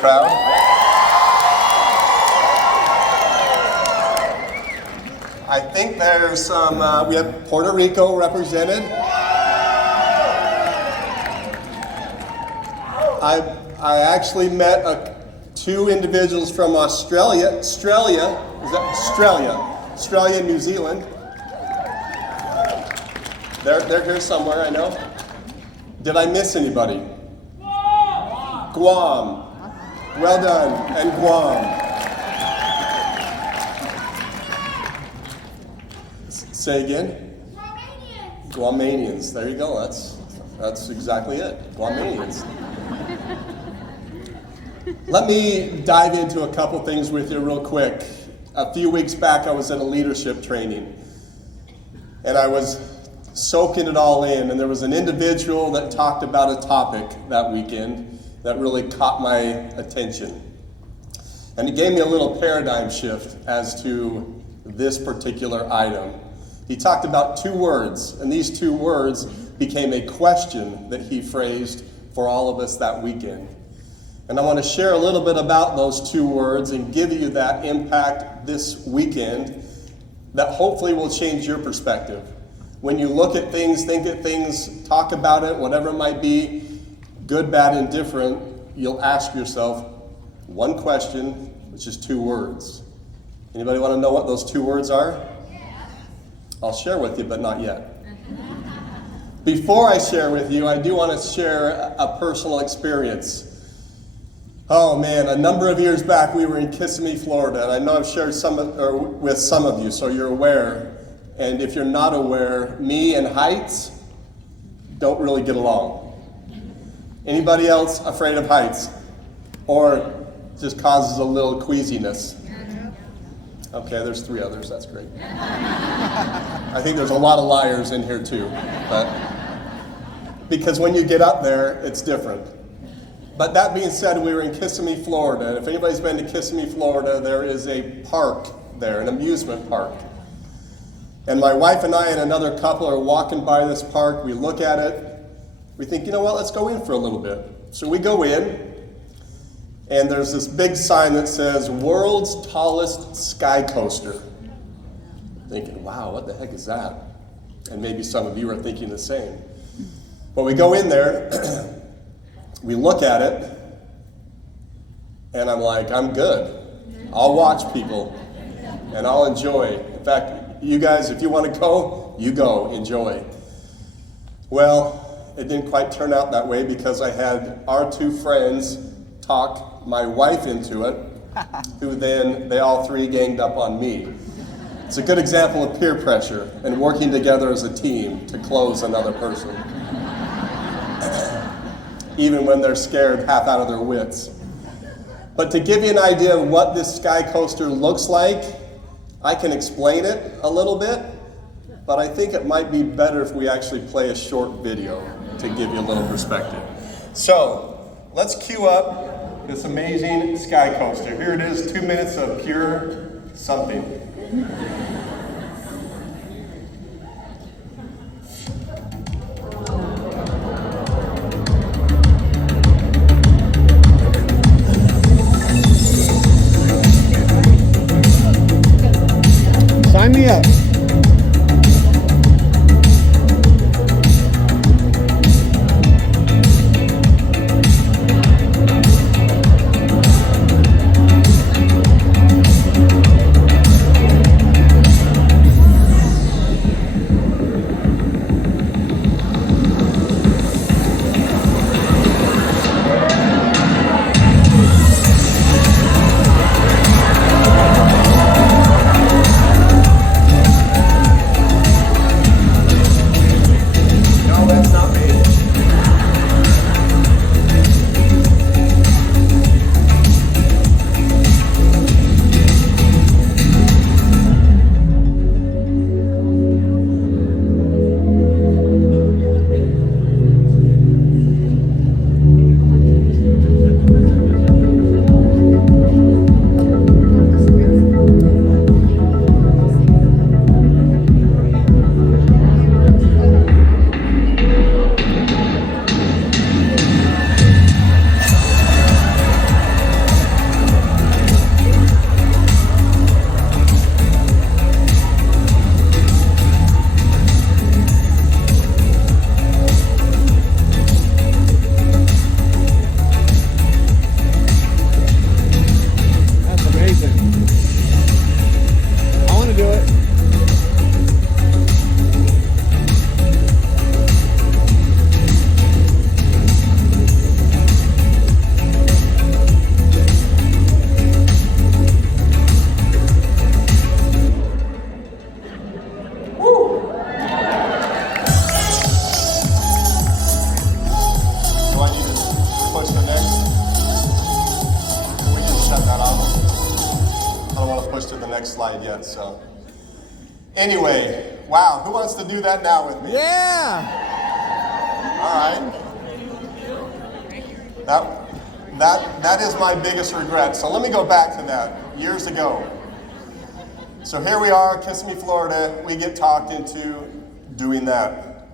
Crowd. I think there's some, we have Puerto Rico represented. I actually met two individuals from Australia, New Zealand. They're here somewhere, I know. Did I miss anybody? Guam. Well done, and Guam. Say again? Guamanians. There you go. That's exactly it. Guamanians. Let me dive into a couple things with you real quick. A few weeks back, I was at a leadership training, and I was soaking it all in, and there was an individual that talked about a topic that weekend that really caught my attention. And it gave me a little paradigm shift as to this particular item. He talked about two words, and these two words became a question that he phrased for all of us that weekend. And I want to share a little bit about those two words and give you that impact this weekend that hopefully will change your perspective. When you look at things, think at things, talk about it, whatever it might be, good, bad, indifferent, you'll ask yourself one question, which is two words. Anybody want to know what those two words are? I'll share with you, but not yet. Before I share with you, I do want to share a personal experience. Oh man, a number of years back, we were in Kissimmee, Florida, and I know I've shared with some of you, so you're aware. And if you're not aware, me and heights don't really get along. Anybody else afraid of heights? Or just causes a little queasiness? Okay, there's three others, that's great. I think there's a lot of liars in here too, but because when you get up there, it's different. But that being said, we were in Kissimmee, Florida. If anybody's been to Kissimmee, Florida, there is a park there, an amusement park. And my wife and I and another couple are walking by this park. We look at it. We think, you know what, let's go in for a little bit. So we go in, and there's this big sign that says, World's Tallest Sky Coaster. Thinking, wow, what the heck is that? And maybe some of you are thinking the same. But we go in there, we look at it, and I'm like, I'm good. I'll watch people, and I'll enjoy. In fact, you guys, if you want to go, you go, enjoy. Well, it didn't quite turn out that way because I had our two friends talk my wife into it, who then they all three ganged up on me. It's a good example of peer pressure and working together as a team to close another person. Even when they're scared half out of their wits. But to give you an idea of what this sky coaster looks like, I can explain it a little bit, but I think it might be better if we actually play a short video to give you a little perspective. So, let's cue up this amazing sky coaster. Here it is, 2 minutes of pure something. Sign me up. want to push to the next slide yet, so. Anyway, wow, who wants to do that now with me? Yeah! All right. That is my biggest regret. So let me go back to that, years ago. So here we are, Kissimmee, Florida. We get talked into doing that.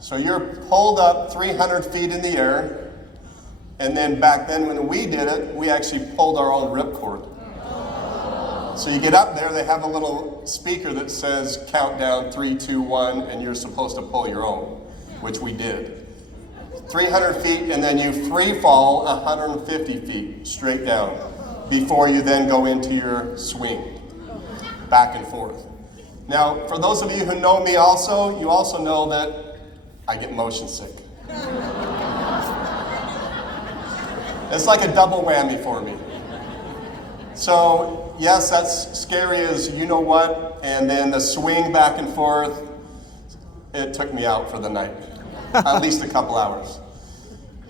So you're pulled up 300 feet in the air, and then back then when we did it, we actually pulled our own ripcord. So you get up there, they have a little speaker that says countdown 3, 2, 1, and you're supposed to pull your own, which we did. 300 feet, and then you free fall 150 feet straight down before you then go into your swing, back and forth. Now, for those of you who know me also, you also know that I get motion sick. It's like a double whammy for me. So, yes, that's scary as you know what, and then the swing back and forth, it took me out for the night, at least a couple hours.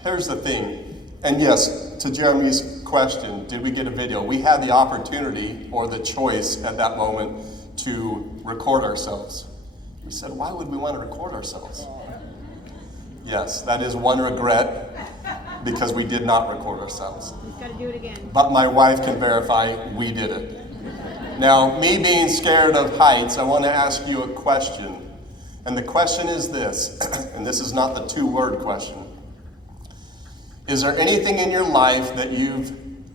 Here's the thing, and yes, to Jeremy's question, did we get a video? We had the opportunity or the choice at that moment to record ourselves. We said, why would we want to record ourselves? Yes, that is one regret, because we did not record ourselves. We've got to do it again. But my wife can verify we did it. Now, me being scared of heights, I want to ask you a question. And the question is this, and this is not the two-word question. Is there anything in your life that you've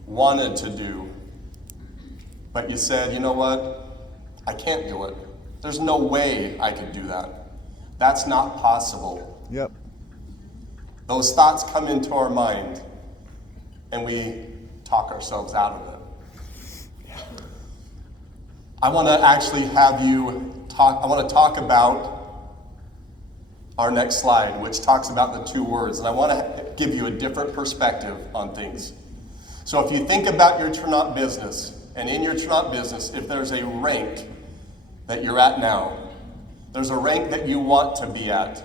wanted to do, but you said, you know what, I can't do it. There's no way I could do that. That's not possible. Yep. Those thoughts come into our mind, and we talk ourselves out of it. I want to actually have you talk, I want to talk about our next slide, which talks about the two words, and I want to give you a different perspective on things. So if you think about your turnout business, and in your turnout business, if there's a rank that you're at now, there's a rank that you want to be at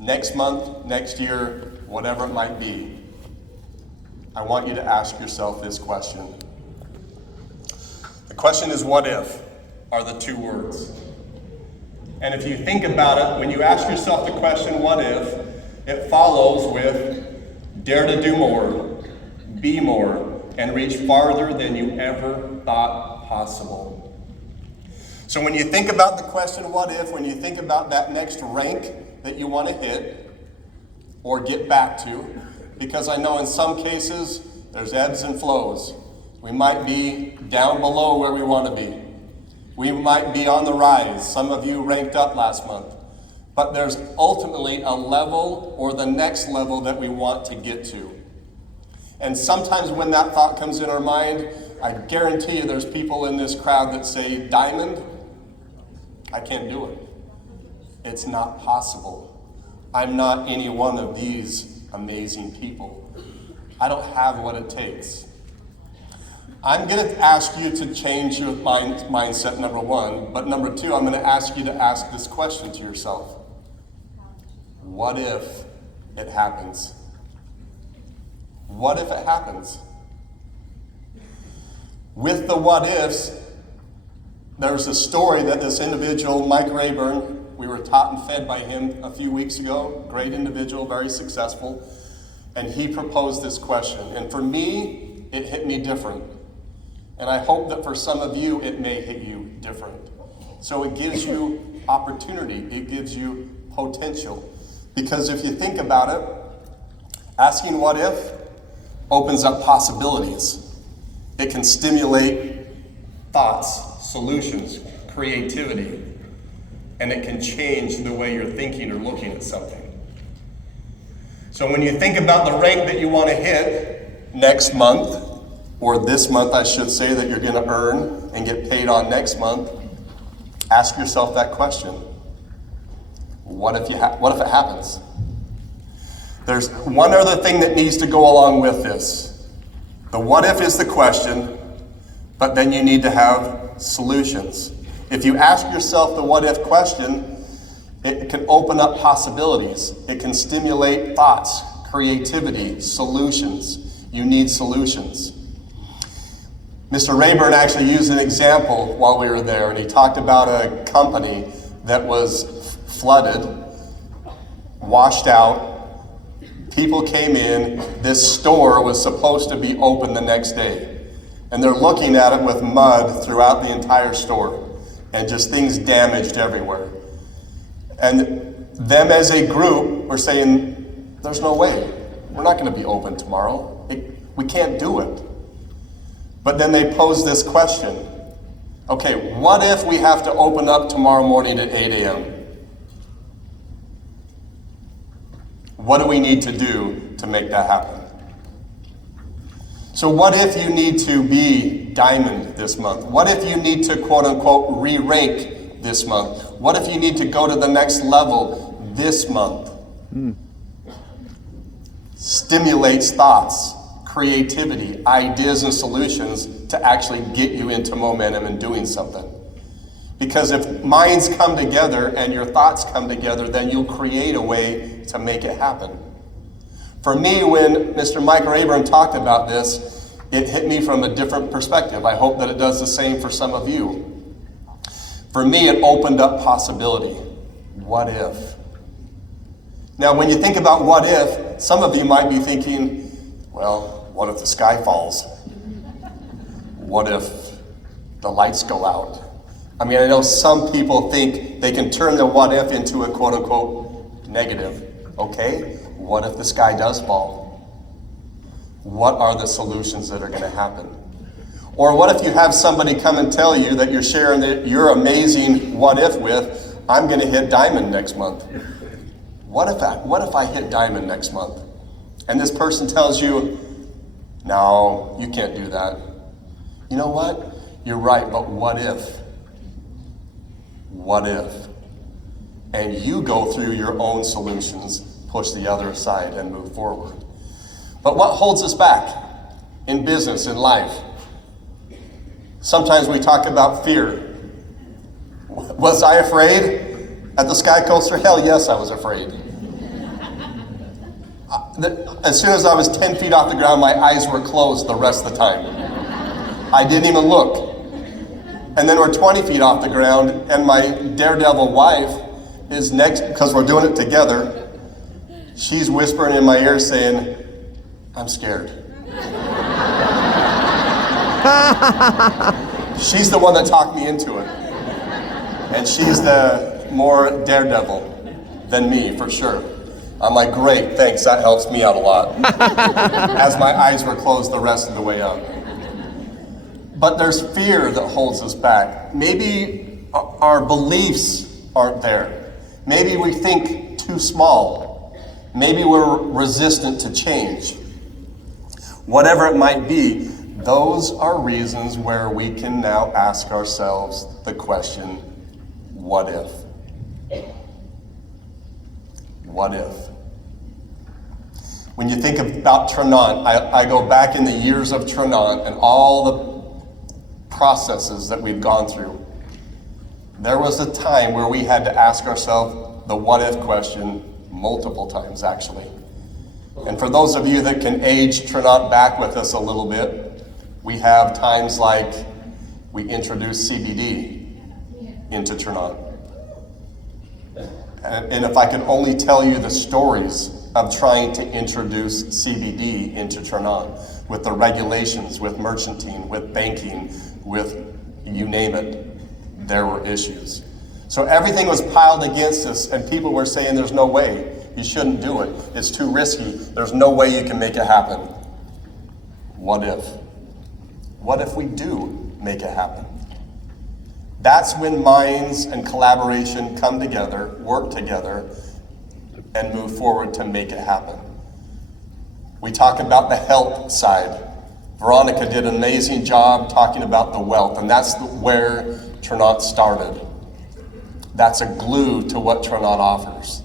next month, next year, whatever it might be, I want you to ask yourself this question. The question is, what if, are the two words. And if you think about it, when you ask yourself the question, what if, it follows with dare to do more, be more, and reach farther than you ever thought possible. So when you think about the question, what if, when you think about that next rank that you want to hit or get back to, because I know in some cases there's ebbs and flows. We might be down below where we want to be. We might be on the rise. Some of you ranked up last month. But there's ultimately a level or the next level that we want to get to. And sometimes when that thought comes in our mind, I guarantee you there's people in this crowd that say, Diamond, I can't do it. It's not possible. I'm not any one of these amazing people. I don't have what it takes. I'm going to ask you to change your mindset, number one. But number two, I'm going to ask you to ask this question to yourself. What if it happens? What if it happens? With the what ifs, there's a story that this individual, Mike Rayburn, we were taught and fed by him a few weeks ago. Great individual, very successful. And he proposed this question. And for me, it hit me different. And I hope that for some of you, it may hit you different. So it gives you opportunity. It gives you potential. Because if you think about it, asking what if opens up possibilities. It can stimulate thoughts, solutions, creativity, and it can change the way you're thinking or looking at something. So when you think about the rank that you want to hit next month, or this month I should say, that you're going to earn and get paid on next month, ask yourself that question. What if it happens? There's one other thing that needs to go along with this. The what if is the question, but then you need to have solutions. If you ask yourself the what if question, it can open up possibilities. It can stimulate thoughts, creativity, solutions. You need solutions. Mr. Rayburn actually used an example while we were there, and he talked about a company that was flooded, washed out, people came in, this store was supposed to be open the next day, and they're looking at it with mud throughout the entire store, and just things damaged everywhere. And them as a group were saying, there's no way, we're not going to be open tomorrow. We can't do it. But then they pose this question. Okay, what if we have to open up tomorrow morning at 8 a.m.? What do we need to do to make that happen? So what if you need to be diamond this month? What if you need to, quote unquote, re-rank this month? What if you need to go to the next level this month? Stimulates thoughts, creativity, ideas, and solutions to actually get you into momentum and doing something. Because if minds come together and your thoughts come together, then you'll create a way to make it happen. For me, when Mr. Mike Rayburn talked about this, it hit me from a different perspective. I hope that it does the same for some of you. For me, it opened up possibility. What if? Now, when you think about what if, some of you might be thinking, well, what if the sky falls? What if the lights go out? I mean, I know some people think they can turn the what if into a quote unquote negative. Okay, what if the sky does fall? What are the solutions that are going to happen? Or what if you have somebody come and tell you that you're sharing your amazing what if with, I'm going to hit diamond next month. What if I hit diamond next month? And this person tells you, no, you can't do that. You know what? You're right, but what if? What if? And you go through your own solutions, push the other aside, and move forward. But what holds us back in business, in life? Sometimes we talk about fear. Was I afraid at the Sky Coaster? Hell yes, I was afraid. As soon as I was 10 feet off the ground, my eyes were closed the rest of the time. I didn't even look. And then we're 20 feet off the ground, and my daredevil wife is next, because we're doing it together, she's whispering in my ear saying, I'm scared. She's the one that talked me into it. And she's the more daredevil than me, for sure. I'm like, great, thanks, that helps me out a lot. As my eyes were closed the rest of the way up. But there's fear that holds us back. Maybe our beliefs aren't there. Maybe we think too small. Maybe we're resistant to change. Whatever it might be, those are reasons where we can now ask ourselves the question, what if? What if? When you think about Tranant, I go back in the years of Tranant and all the processes that we've gone through. There was a time where we had to ask ourselves the what if question multiple times, actually. And for those of you that can age Tranant back with us a little bit, we have times like we introduced CBD into Tranant. And if I could only tell you the stories of trying to introduce CBD into Tranant, with the regulations, with merchanting, with banking, with you name it, there were issues. So everything was piled against us, and people were saying there's no way, you shouldn't do it, it's too risky, there's no way you can make it happen. What if? What if we do make it happen? That's when minds and collaboration come together, work together, and move forward to make it happen. We talk about the health side. Veronica did an amazing job talking about the wealth, and that's where Tranant started. That's a glue to what Tranant offers.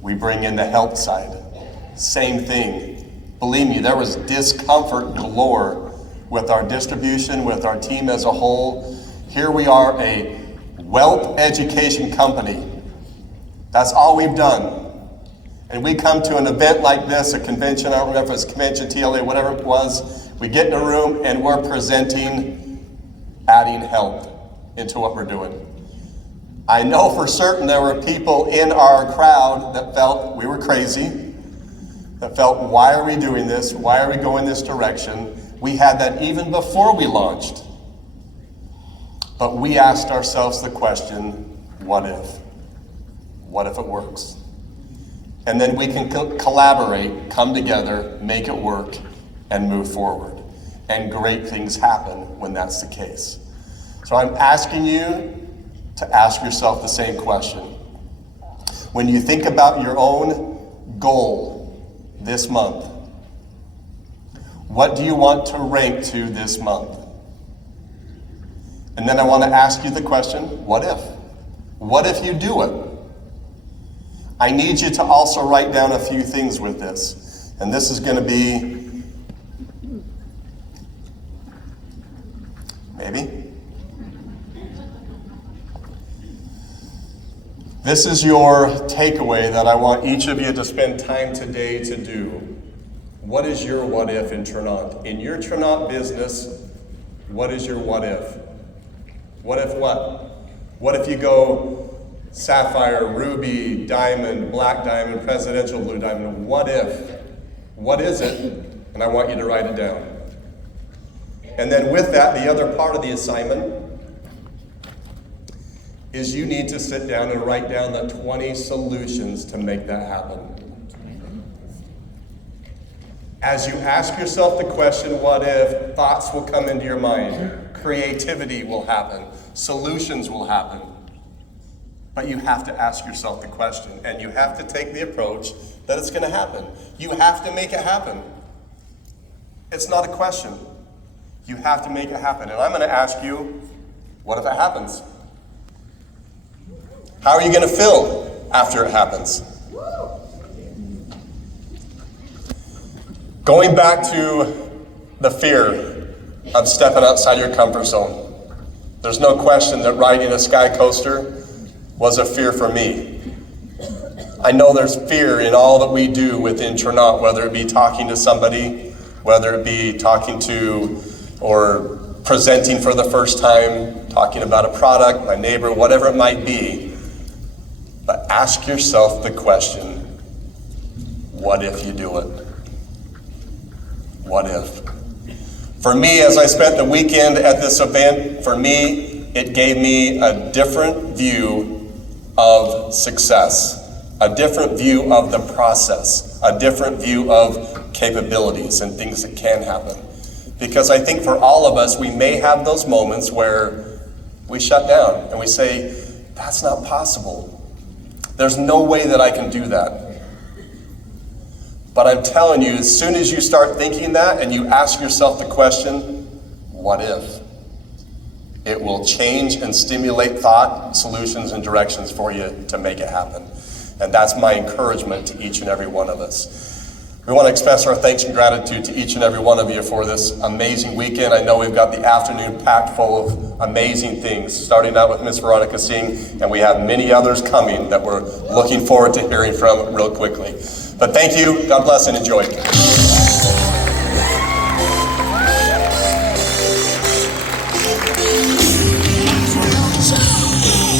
We bring in the health side. Same thing. Believe me, there was discomfort galore with our distribution, with our team as a whole. Here we are, a wealth education company. That's all we've done. And we come to an event like this, a convention, I don't remember if it's convention, TLA, whatever it was, we get in a room and we're presenting, adding help into what we're doing. I know for certain there were people in our crowd that felt we were crazy, that felt, why are we doing this? Why are we going this direction? We had that even before we launched. But we asked ourselves the question, what if? What if it works? And then we can collaborate, come together, make it work, and move forward. And great things happen when that's the case. So I'm asking you to ask yourself the same question. When you think about your own goal this month, what do you want to rank to this month? And then I want to ask you the question, what if? What if you do it? I need you to also write down a few things with this. And this is going to be, maybe. This is your takeaway that I want each of you to spend time today to do. What is your what if in Trinant? In your Trinant business, what is your what if? What if what? What if you go sapphire, ruby, diamond, black diamond, presidential blue diamond? What if? What is it? And I want you to write it down. And then with that, the other part of the assignment is you need to sit down and write down the 20 solutions to make that happen. As you ask yourself the question, what if, thoughts will come into your mind, creativity will happen, solutions will happen. But you have to ask yourself the question, and you have to take the approach that it's going to happen. You have to make it happen. It's not a question. You have to make it happen. And I'm going to ask you, what if it happens? How are you going to feel after it happens? Going back to the fear of stepping outside your comfort zone. There's no question that riding a sky coaster was a fear for me. I know there's fear in all that we do within Trinant, whether it be talking to somebody, whether it be talking to or presenting for the first time, talking about a product, my neighbor, whatever it might be. But ask yourself the question, what if you do it? What if? For me, as I spent the weekend at this event, for me, it gave me a different view of success, a different view of the process, a different view of capabilities and things that can happen. Because I think for all of us, we may have those moments where we shut down and we say, that's not possible. There's no way that I can do that. But I'm telling you, as soon as you start thinking that and you ask yourself the question, what if? It will change and stimulate thought, solutions, and directions for you to make it happen. And that's my encouragement to each and every one of us. We want to express our thanks and gratitude to each and every one of you for this amazing weekend. I know we've got the afternoon packed full of amazing things, starting out with Miss Veronica Singh, and we have many others coming that we're looking forward to hearing from real quickly. But thank you, God bless, and enjoy.